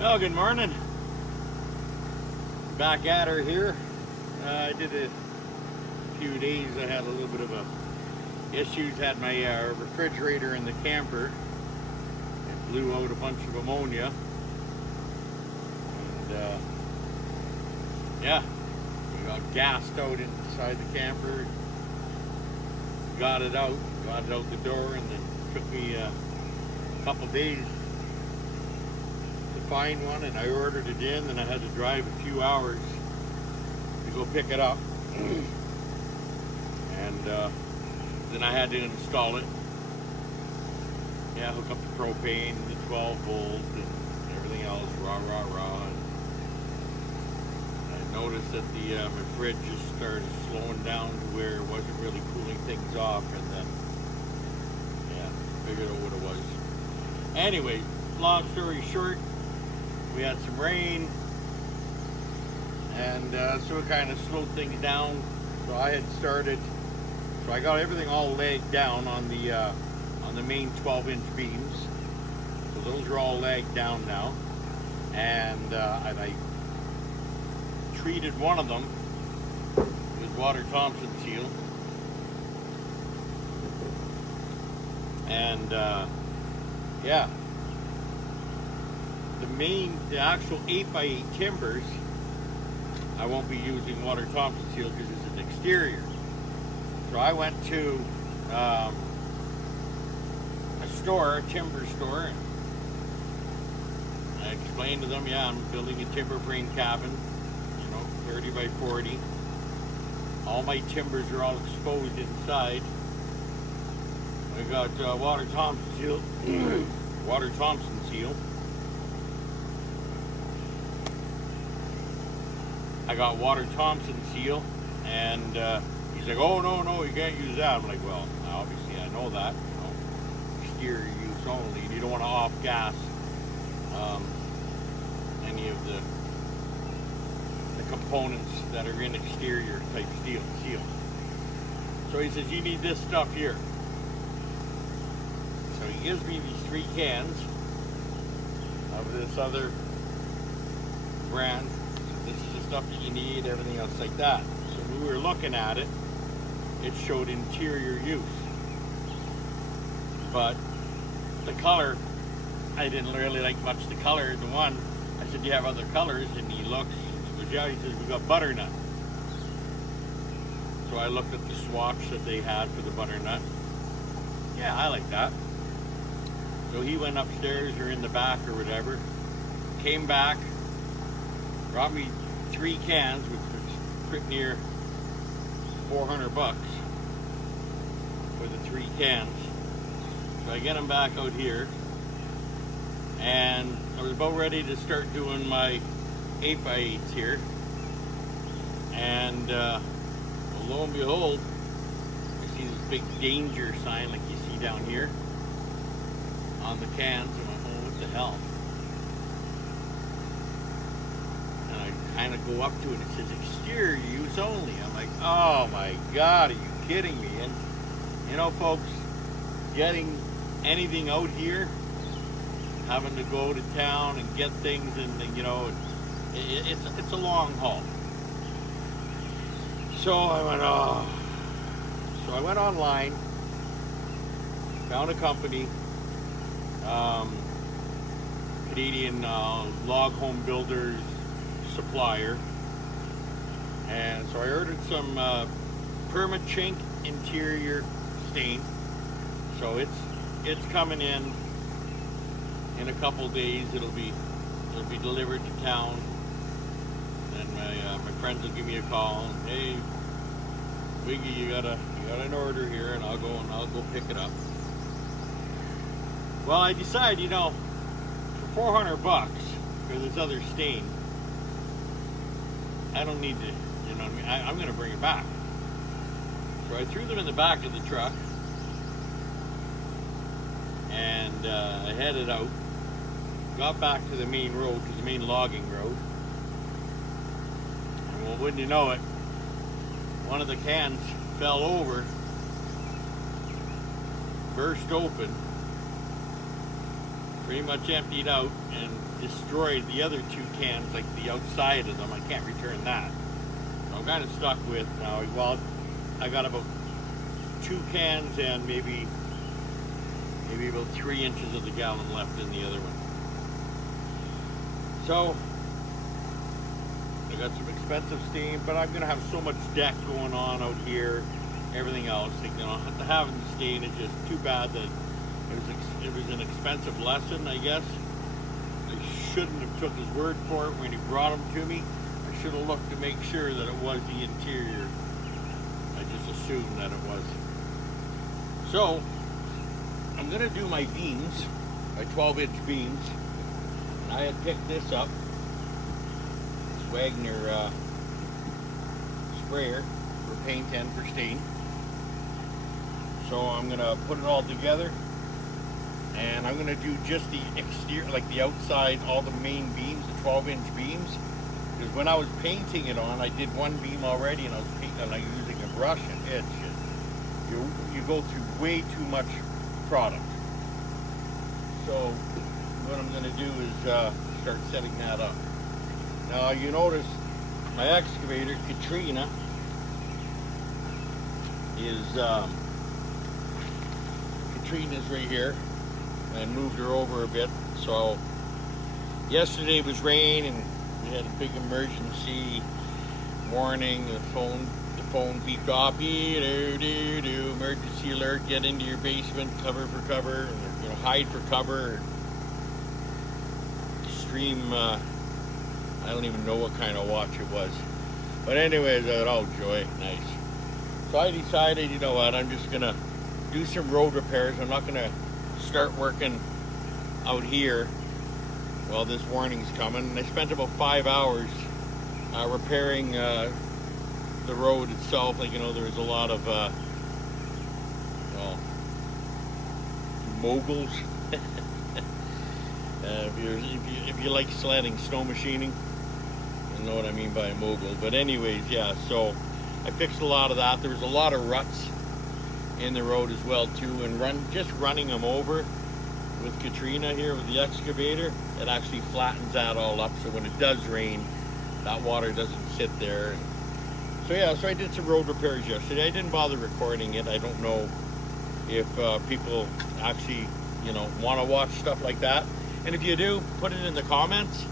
Well, good morning. Back at her here. I did a few days. I had a little bit of issues. Had my refrigerator in the camper. It blew out a bunch of ammonia. And yeah, we got gassed out inside the camper. Got it out the door, and then took me a couple days find one, and I ordered it in, and I had to drive a few hours to go pick it up. And then I had to install it. Yeah, hook up the propane, the 12 volt, and everything else, rah. And I noticed that my fridge just started slowing down to where it wasn't really cooling things off, and then, yeah, figured out what it was. Anyway, long story short, we had some rain, and so it kind of slowed things down. So I got everything all laid down on the main 12-inch beams. So those are all laid down now, and I treated one of them with water Thompson seal, and yeah. The actual 8x8 timbers, I won't be using water Thompson seal because it's an exterior. So I went to a timber store, and I explained to them, yeah, I'm building a timber frame cabin, 30 by 40. All my timbers are all exposed inside. I got water Thompson seal. I got water Thompson seal, and he's like, oh, no, you can't use that. I'm like, well, obviously I know that, exterior use only. You don't want to off-gas any of the components that are in exterior type seal. So he says, you need this stuff here. So he gives me these 3 cans of this other brand. This is the stuff that you need, everything else like that. So when we were looking at it, it showed interior use. But the color, I didn't really like much the color. The one, I said, do you have other colors? And he looks, he goes, yeah, he says, we got butternut. So I looked at the swatch that they had for the butternut. Yeah, I like that. So he went upstairs or in the back or whatever, came back, brought me 3 cans, which was pretty near $400 for the 3 cans. So I get them back out here, and I was about ready to start doing my 8x8s here, and well, lo and behold, I see this big danger sign like you see down here on the cans. I went, oh, what the hell? Kind of go up to it, and it says exterior use only. I'm like, oh my God, are you kidding me? And folks, getting anything out here, having to go to town and get things, and it's a long haul. So I went, oh. So I went online, found a company, Canadian log home builders supplier, and so I ordered some permachink interior stain. So it's coming in a couple days. It'll be delivered to town, and my friends will give me a call and, hey, Wiggy, you got an order here, and I'll go pick it up. Well, I decided, for $400 for this other stain, I don't need to, I'm going to bring it back. So I threw them in the back of the truck, and I headed out, got back to the main road, to the main logging road, and well, wouldn't you know it, one of the cans fell over, burst open, pretty much emptied out and destroyed the other 2 cans, like the outside of them. I can't return that. So I'm kind of stuck with now, well, I got about 2 cans and maybe about 3 inches of the gallon left in the other one. So I got some expensive steam, but I'm gonna have so much deck going on out here, everything else. You know, having the stain is just too bad that it was an expensive lesson, I guess. I shouldn't have took his word for it when he brought them to me. I should have looked to make sure that it was the interior. I just assumed that it was. So I'm gonna do my beams, my 12-inch beams. And I had picked this up, this Wagner sprayer for paint and for stain. So I'm gonna put it all together, and I'm gonna do just the exterior, like the outside, all the main beams, the 12-inch beams. Because when I was painting it on, I did one beam already, and I was painting on using a brush, and it's just, you go through way too much product. So what I'm going to do is start setting that up. Now you notice my excavator, Katrina, is Katrina's right here, and moved her over a bit. So yesterday was rain, and we had a big emergency warning. The phone beeped off. Emergency alert! Get into your basement, cover for cover, or, you know, hide for cover. Extreme. I don't even know what kind of watch it was. But anyways, I thought, oh joy, nice. So I decided, you know what? I'm just gonna do some road repairs. I'm not gonna start working out here while this warning's coming. And I spent about 5 hours repairing the road itself. Like, you know, there was a lot of well, moguls. If you like sledding, snow machining, you know what I mean by a mogul. But anyways, yeah, so I fixed a lot of that. There was a lot of ruts in the road as well too, and just running them over with Katrina here with the excavator, it actually flattens that all up, so when it does rain, that water doesn't sit there. So yeah, so I did some road repairs yesterday. I didn't bother recording it. I don't know if people actually, you know, want to watch stuff like that. And if you do, put it in the comments,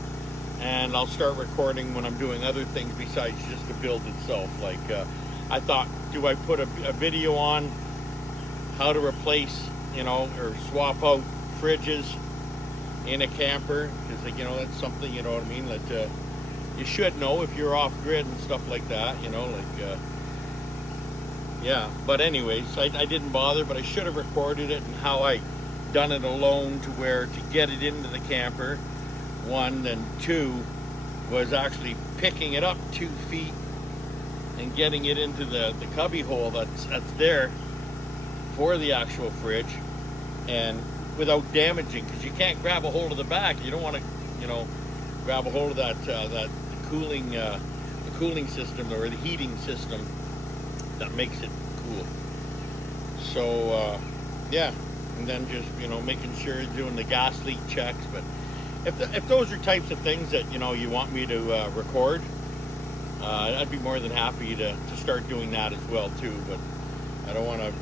and I'll start recording when I'm doing other things besides just the build itself. Like I thought, do I put a video on how to replace, you know, or swap out fridges in a camper? Because, like, you know, that's something, you know what I mean, that you should know if you're off grid and stuff like that, you know, like yeah. But anyways, I didn't bother, but I should have recorded it, and how I done it alone, to where to get it into the camper, 1, and 2 was actually picking it up 2 feet and getting it into the cubby hole that's there for the actual fridge, and without damaging, because you can't grab a hold of the back. You don't want to, you know, grab a hold of that cooling system, or the heating system that makes it cool. So yeah, and then just, you know, making sure, doing the gas leak checks. But if those are types of things that, you know, you want me to record, I'd be more than happy to start doing that as well too. But I don't want to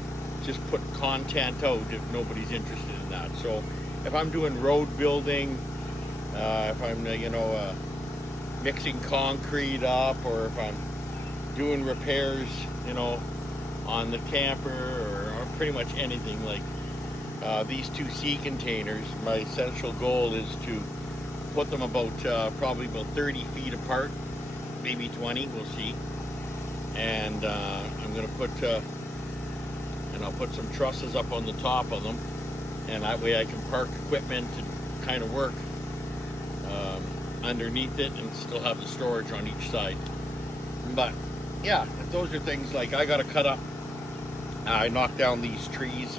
just put content out if nobody's interested in that. So if I'm doing road building, if I'm you know, mixing concrete up, or if I'm doing repairs, you know, on the camper, or pretty much anything, like these 2 sea containers, my essential goal is to put them about probably about 30 feet apart, maybe 20, we'll see. And I'm going to put and I'll put some trusses up on the top of them, and that way I can park equipment and kind of work underneath it, and still have the storage on each side. But yeah, those are things like, I got to cut up, I knocked down these trees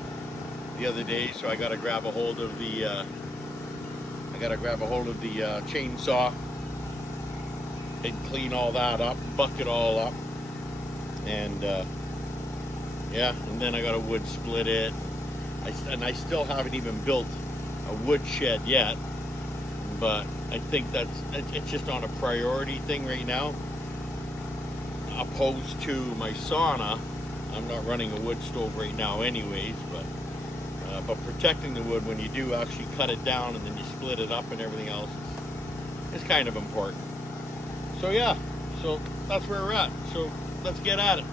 the other day, so I got to grab a hold of the chainsaw and clean all that up, buck it all up, and yeah, and then I got to wood split it. I still haven't even built a wood shed yet, but I think it's just on a priority thing right now. Opposed to my sauna, I'm not running a wood stove right now, anyways. But protecting the wood when you do actually cut it down and then you split it up and everything else is kind of important. So yeah, so that's where we're at. So let's get at it.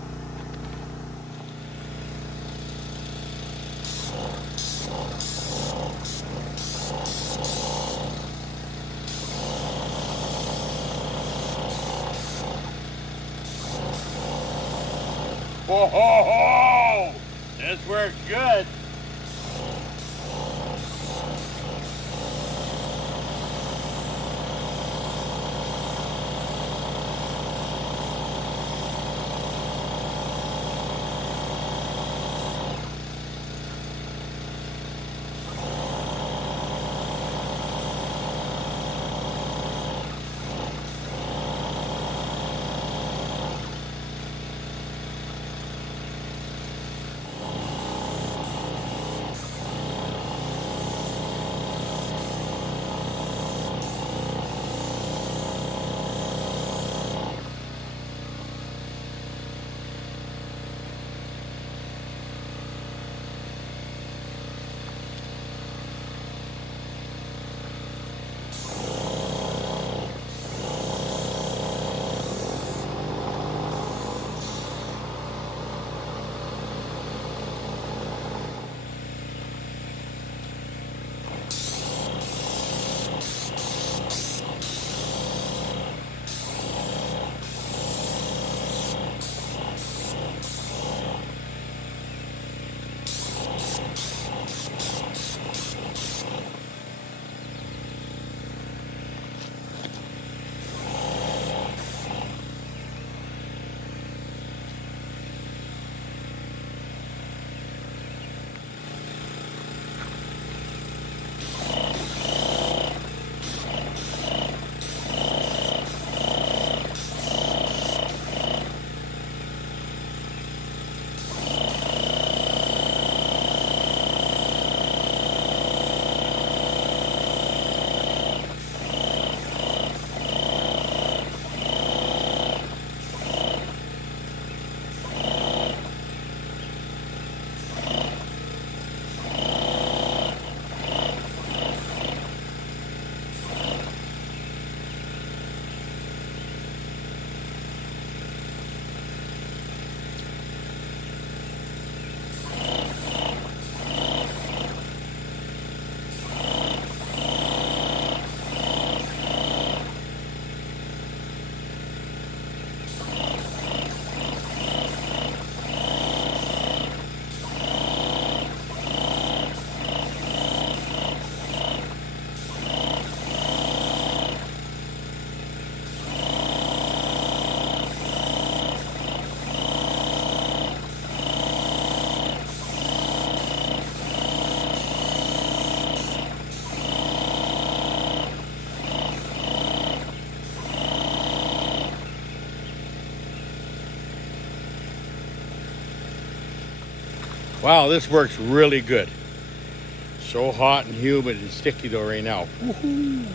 Whoa, ho, ho! This works good. Wow, this works really good. So hot and humid and sticky though right now. Woohoo!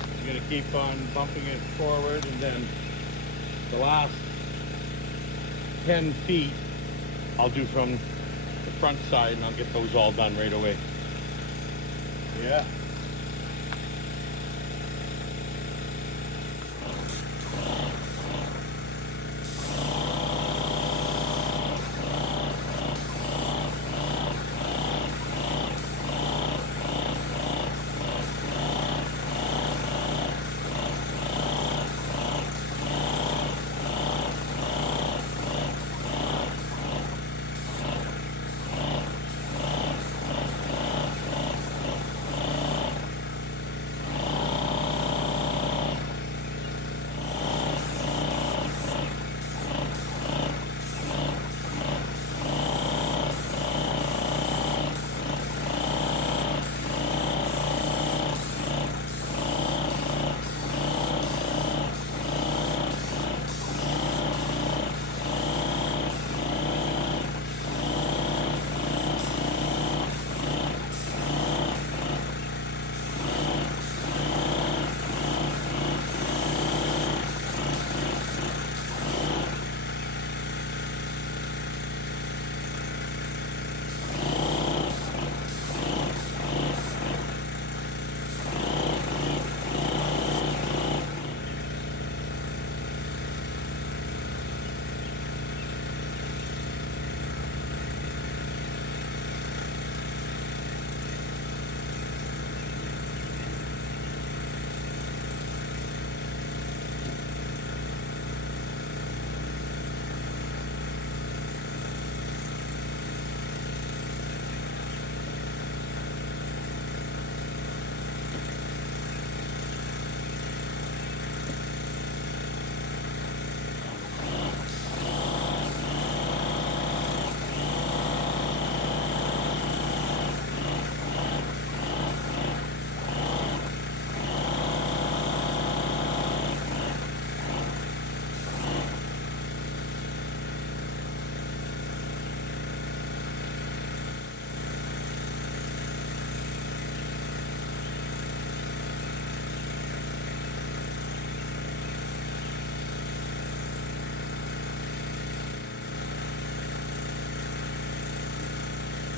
I'm gonna keep on bumping it forward, and then the last 10 feet I'll do from the front side, and I'll get those all done right away. Yeah.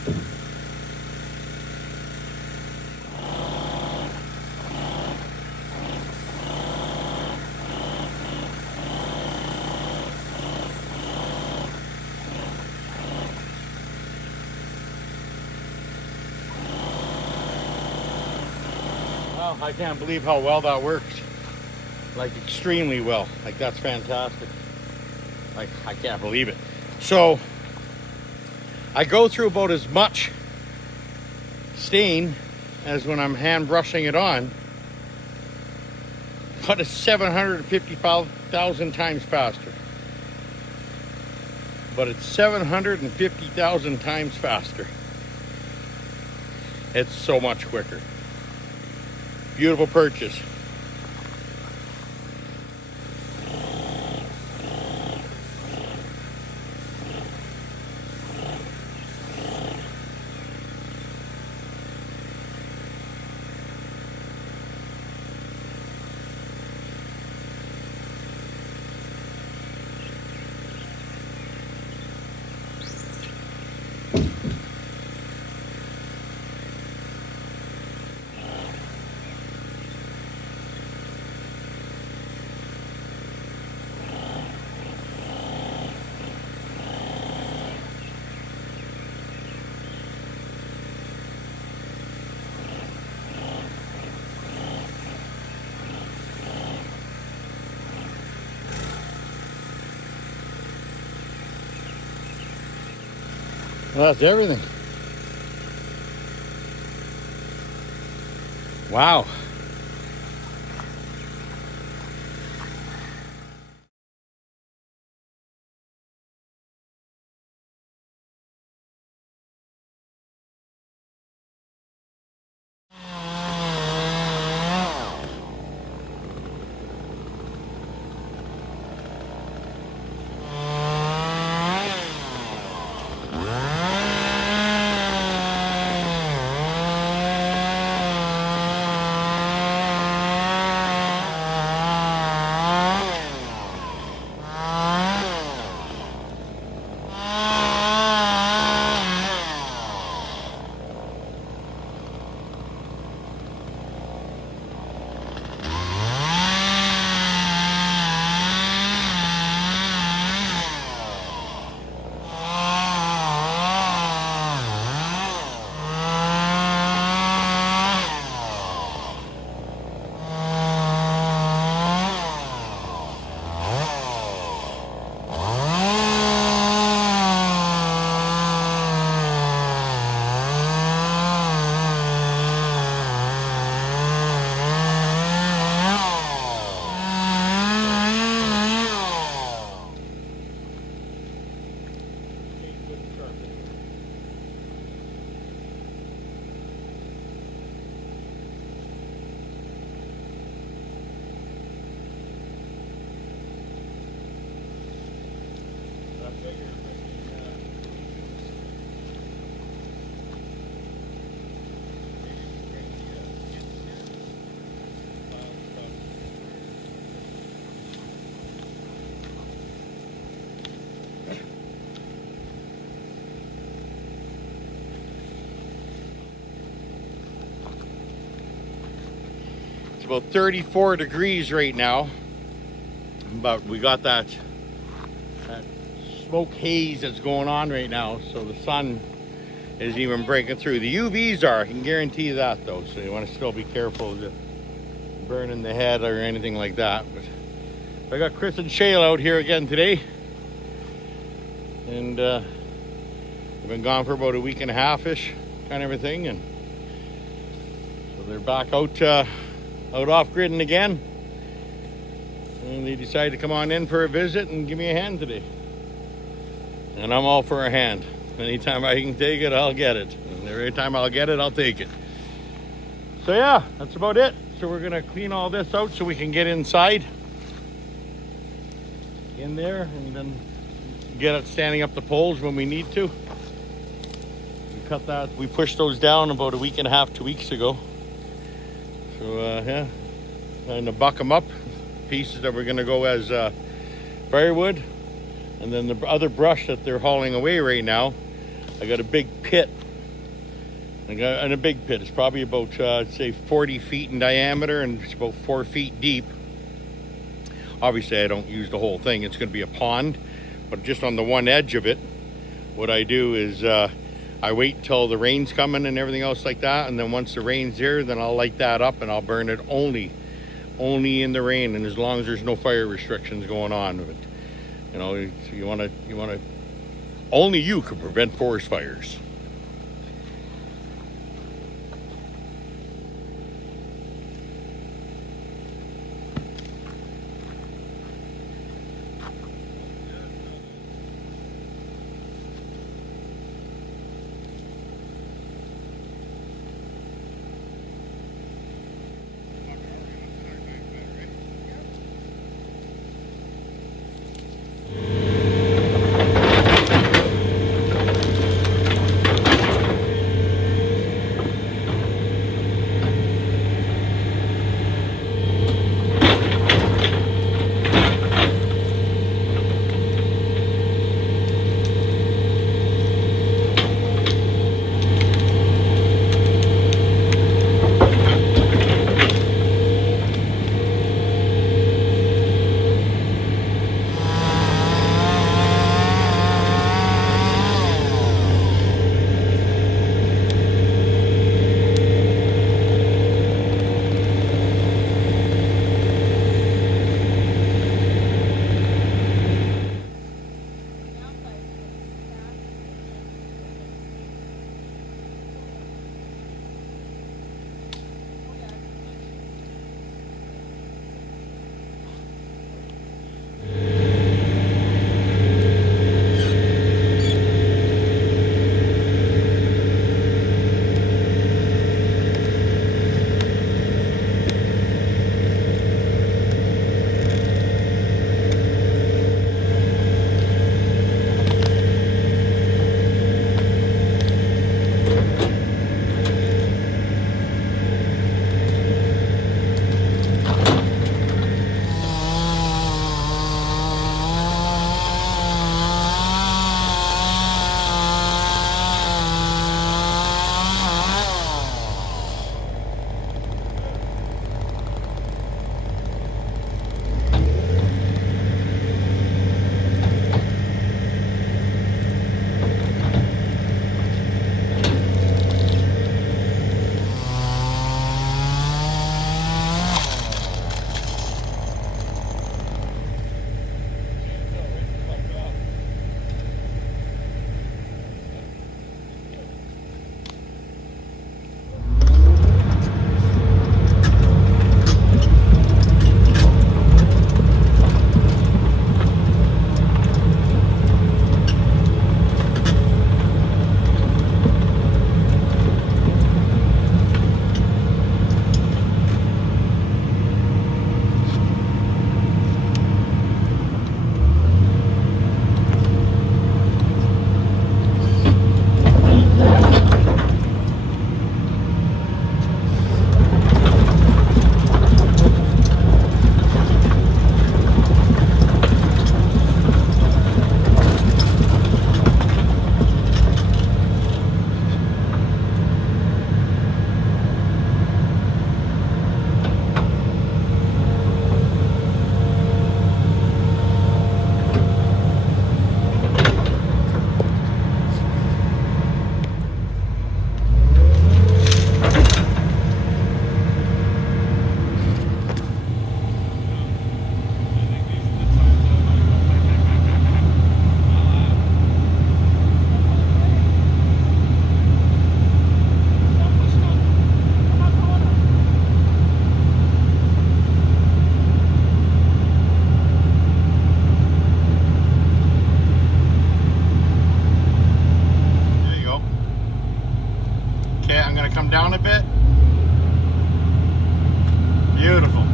Well, I can't believe how well that works. Like extremely well. Like that's fantastic. Like I can't believe it. So I go through about as much stain as when I'm hand brushing it on, but it's 750,000 times faster. But it's 750,000 times faster. It's so much quicker. Beautiful purchase. Well, that's everything. Wow. It's about 34 degrees right now, but we got that smoke haze that's going on right now, so the sun isn't even breaking through. The UVs are, I can guarantee you that though, so you want to still be careful of burning the head or anything like that. But I got Chris and Shale out here again today, and we've been gone for about a week and a half-ish kind of everything, and so they're back out off-gridding again, and they decided to come on in for a visit and give me a hand today, and I'm all for a hand. Anytime I can take it, I'll get it, and every time I'll get it, I'll take it. So yeah, that's about it. So we're gonna clean all this out so we can get inside in there and then get it standing up the poles when we need to. We cut that, we pushed those down about a week and a half, 2 weeks ago. So yeah, trying to buck them up, pieces that we're gonna go as firewood, and then the other brush that they're hauling away right now, I got a big pit And a big pit. It's probably about, say, 40 feet in diameter, and it's about 4 feet deep. Obviously, I don't use the whole thing. It's going to be a pond, but just on the one edge of it, what I do is I wait till the rain's coming and everything else like that, and then once the rain's here, then I'll light that up and I'll burn it only in the rain, and as long as there's no fire restrictions going on. But you know, you want to. Only you can prevent forest fires. Come down a bit. Beautiful.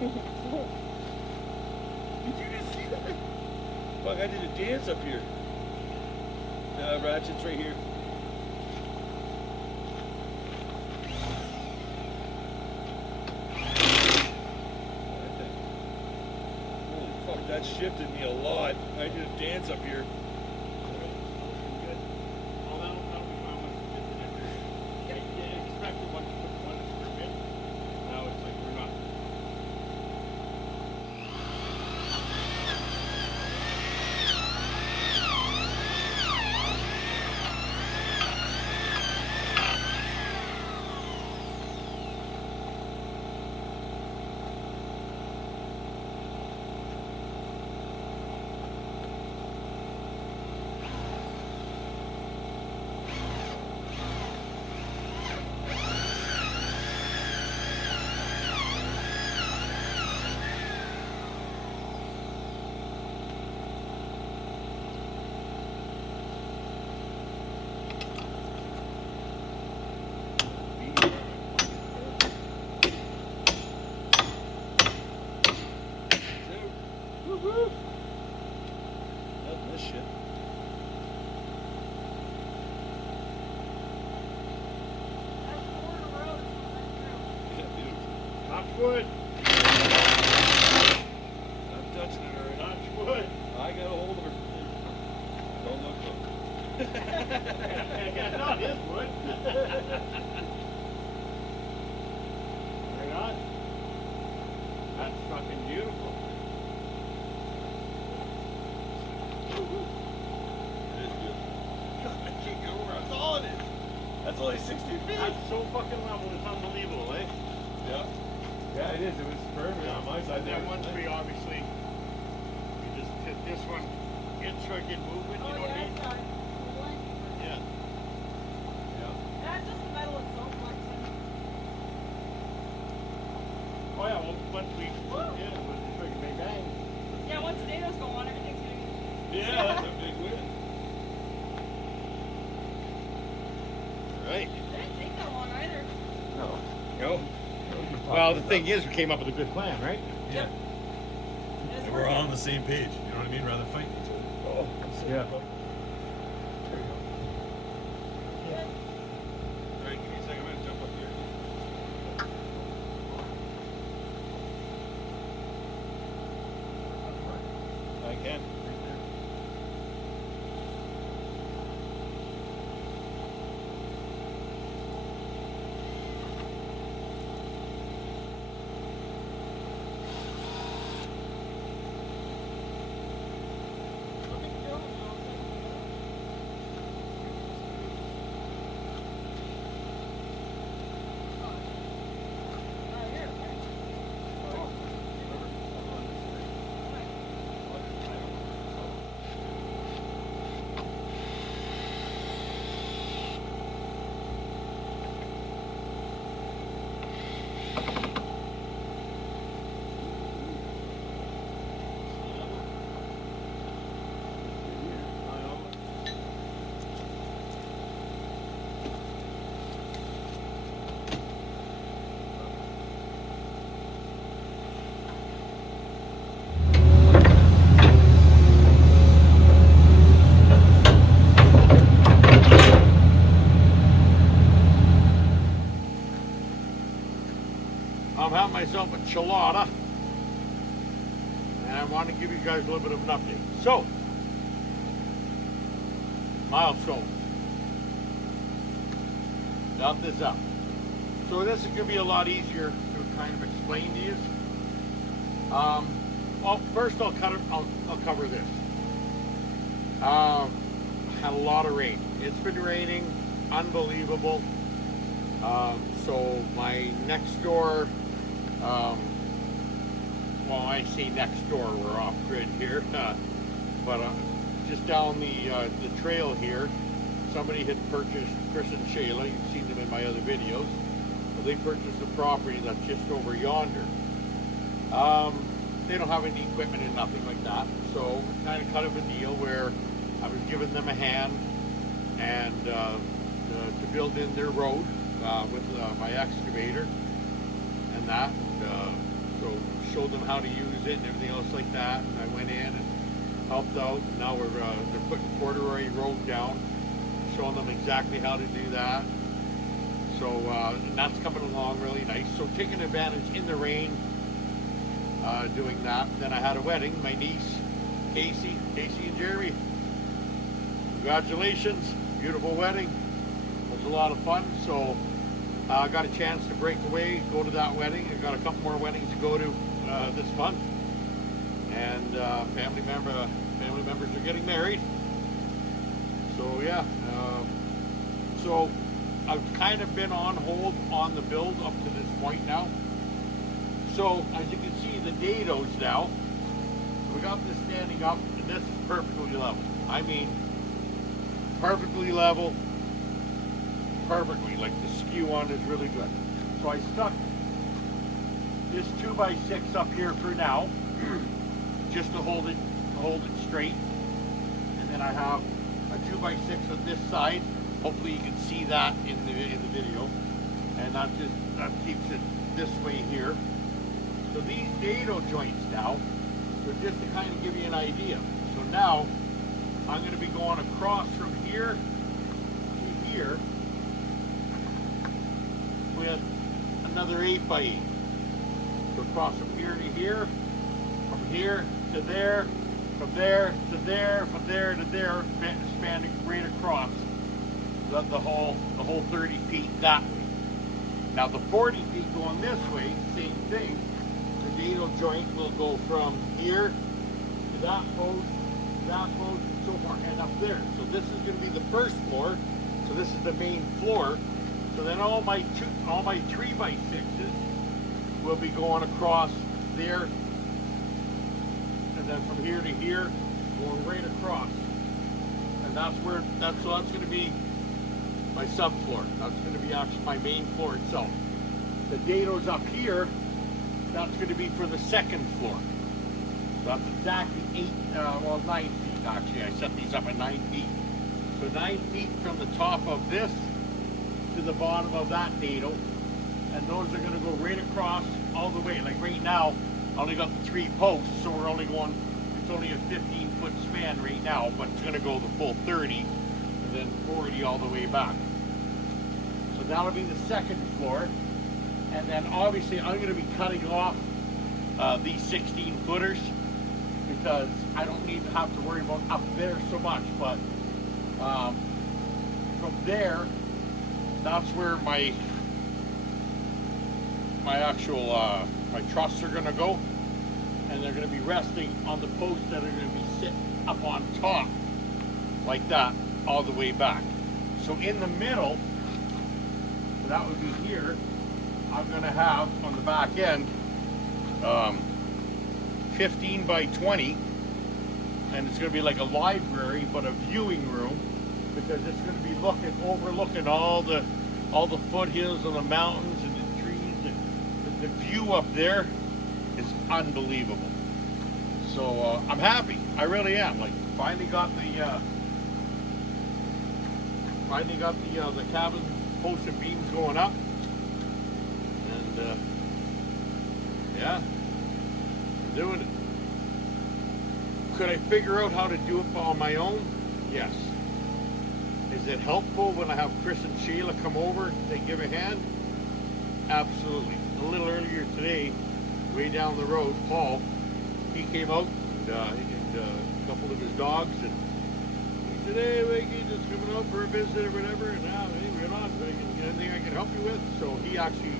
you just see that? Fuck, I did a dance up here. Ratchet's right here. Holy fuck, that shifted me a lot. I did a dance up here. Nothing this shit. Touch wood. I'm touching it already. Touch wood. I got a hold of her. Don't look though. Yeah, not his wood. Right on. That's fucking beautiful. It is beautiful. God, I can't get over how tall it is. That's only 60 feet. That's so fucking level, it's unbelievable, eh? Yeah. Yeah, it is. It was perfect on my side. That one tree, obviously, we just hit this one. It's fucking moving, you know what I mean? Yeah. Yeah. That's just the metal itself flexing. Oh yeah, well, once we, yeah, once we freaking bang bang. Yeah, once the data's go on, everything's gonna be... Yeah, that's a big win. Right. It didn't take that long either. No. Go. Well, the thing is, we came up with a good plan, right? Yeah. It's And we're working. all on the same page. You know what I mean? Rather than fighting each other. Oh, Yeah. There you go. Good. All right, give me a second. I'm gonna jump up here. I can. Look at the drill now. Here, okay. Cool. I'm having myself a chilada, and I want to give you guys a little bit of an update. So, milestone. Got this up. So this is going to be a lot easier to kind of explain to you. Well, first I'll cover this. Had a lot of rain. It's been raining, unbelievable. So my next door, well, I say next door, we're off grid here, but just down the trail here, somebody had purchased, Chris and Shayla, you've seen them in my other videos, but they purchased a property that's just over yonder. They don't have any equipment and nothing like that, so kind of cut up a deal where I was giving them a hand and to build in their road with my excavator and that. So showed them how to use it and everything else like that. And I went in and helped out. And now they're putting corduroy road down, showing them exactly how to do that. So and that's coming along really nice. So taking advantage in the rain, doing that. Then I had a wedding. My niece, Casey and Jeremy. Congratulations, beautiful wedding. It was a lot of fun. So I got a chance to break away, go to that wedding. I got a couple more weddings to go to this month, and family members are getting married. So yeah, so I've kind of been on hold on the build up to this point now. So as you can see, the dados now, we got this standing up, and this is perfectly level. I mean, perfectly level, perfectly, like the skew on is really good. So I stuck this 2x6 up here for now, just to hold it straight. And then I have a 2x6 on this side. Hopefully you can see that in the video. And that keeps it this way here. So these dado joints now, so just to kind of give you an idea. So now I'm going to be going across from here to here with another 8x8. So across from here to here, from here to there, from there to there, from there to there, spanning right across the whole 30 feet that way. Now the 40 feet going this way, same thing. The dado joint will go from here to that post, and so far, and up there. So this is going to be the first floor. So this is the main floor. So then all my 3x6s will be going across there, and then from here to here, going right across. And that's going to be my subfloor. That's going to be actually my main floor itself. The dados up here, that's going to be for the second floor. So that's exactly 9 feet actually. I set these up at 9 feet. So 9 feet from the top of this to the bottom of that dado, and those are going to go right across all the way. Like right now, I only got the 3 posts, so we're only going, it's only a 15-foot span right now, but it's going to go the full 30, and then 40 all the way back. So that'll be the second floor, and then obviously I'm going to be cutting off these 16-footers because I don't need to have to worry about up there so much, but from there, that's where my actual my trusses are going to go, and they're going to be resting on the posts that are going to be sitting up on top like that all the way back. So in the middle, that would be here, I'm going to have on the back end 15 by 20, and it's going to be like a library but a viewing room, because it's going to be overlooking all the foothills and the mountains and the trees. And the view up there is unbelievable. So I'm happy. I really am. Like finally got the cabin posts and beams going up, and yeah, I'm doing it. Could I figure out how to do it on my own? Yes. Is it helpful when I have Chris and Sheila come over and give a hand? Absolutely. A little earlier today, way down the road, Paul, he came out and a couple of his dogs, and he said, "Hey, Wakey, just coming out for a visit or whatever." And now, hey, we're on. Anything I can help you with? So he actually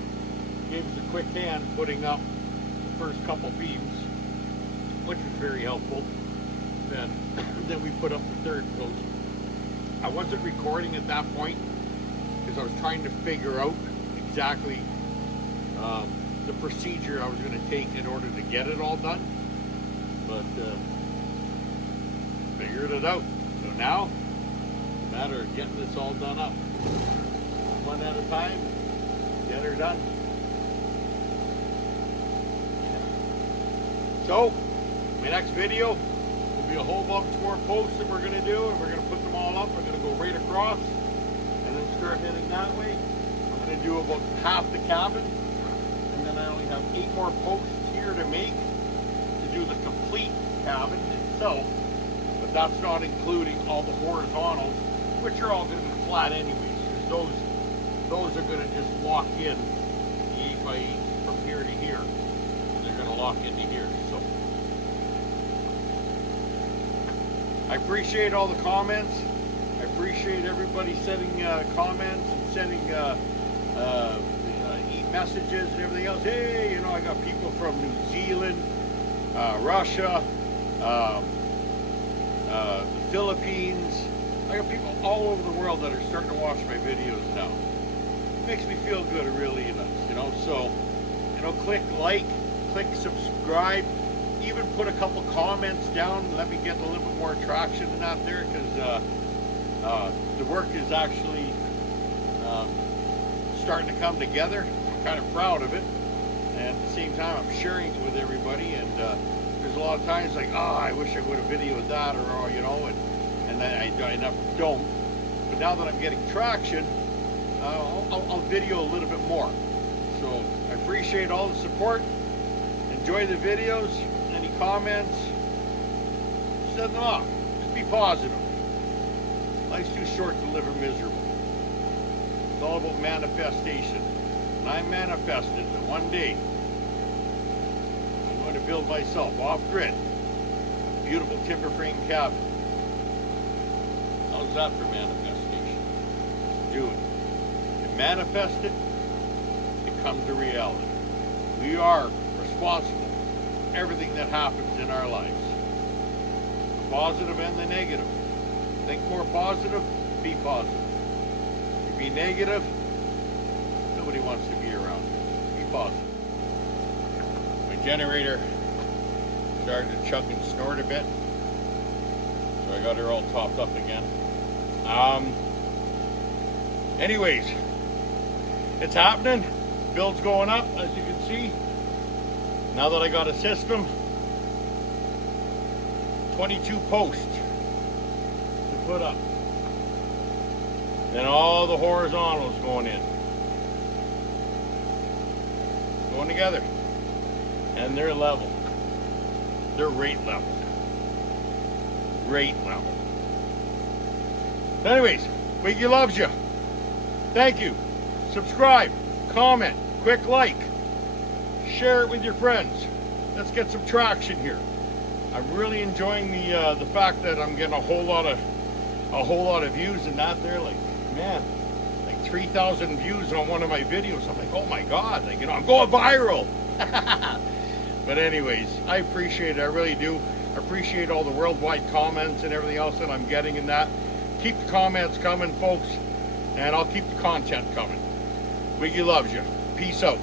gave us a quick hand putting up the first couple beams, which was very helpful. Then we put up the third post. I wasn't recording at that point because I was trying to figure out exactly the procedure I was going to take in order to get it all done, but figured it out. So now it's a matter of getting this all done up, one at a time, get her done. So my next video will be a whole bunch more posts that we're going to do, and we're going to put them all up. We're going to go right across and then start heading that way. I'm going to do about half the cabin, and then I only have 8 more posts here to make to do the complete cabin itself, but that's not including all the horizontals, which are all going to be flat anyways, because those are going to just lock in the 8x8 from here to here, and they're going to lock into here. So I appreciate all the comments. I appreciate everybody sending comments and sending messages and everything else. Hey, you know, I got people from New Zealand, Russia, the Philippines. I got people all over the world that are starting to watch my videos now. It makes me feel good, it really does, you know. So, you know, click like, click subscribe, even put a couple comments down. Let me get a little bit more traction in that there, because the work is actually starting to come together. I'm kind of proud of it, and at the same time I'm sharing it with everybody, and there's a lot of times like, I wish I would have videoed that, or you know, and then I don't. But now that I'm getting traction, I'll video a little bit more. So I appreciate all the support. Enjoy the videos. Any comments, send them off. Just be positive. Life's too short to live miserable. It's all about manifestation. And I manifested that one day I'm going to build myself off-grid a beautiful timber frame cabin. How's that for manifestation? Do it. You manifest it, it comes to reality. We are responsible for everything that happens in our lives. The positive and the negative. Think more positive, be positive. If you be negative, nobody wants to be around you. Be positive. My generator started to chug and snort a bit, so I got her all topped up again. Anyways, it's happening. Build's going up, as you can see. Now that I got a system, 22 posts to put up. Then all the horizontals going in. Going together. And they're level. They're rate level. Rate level. Anyways, Wiggy loves you. Thank you. Subscribe, comment, quick like, share it with your friends. Let's get some traction here. I'm really enjoying the fact that I'm getting a whole lot of views and that there. Like, man, like 3,000 views on one of my videos. I'm like, oh my God, like, you know, I'm going viral. But anyways, I appreciate it. I really do. I appreciate all the worldwide comments and everything else that I'm getting in that. Keep the comments coming, folks, and I'll keep the content coming. Wiggy loves you. Peace out.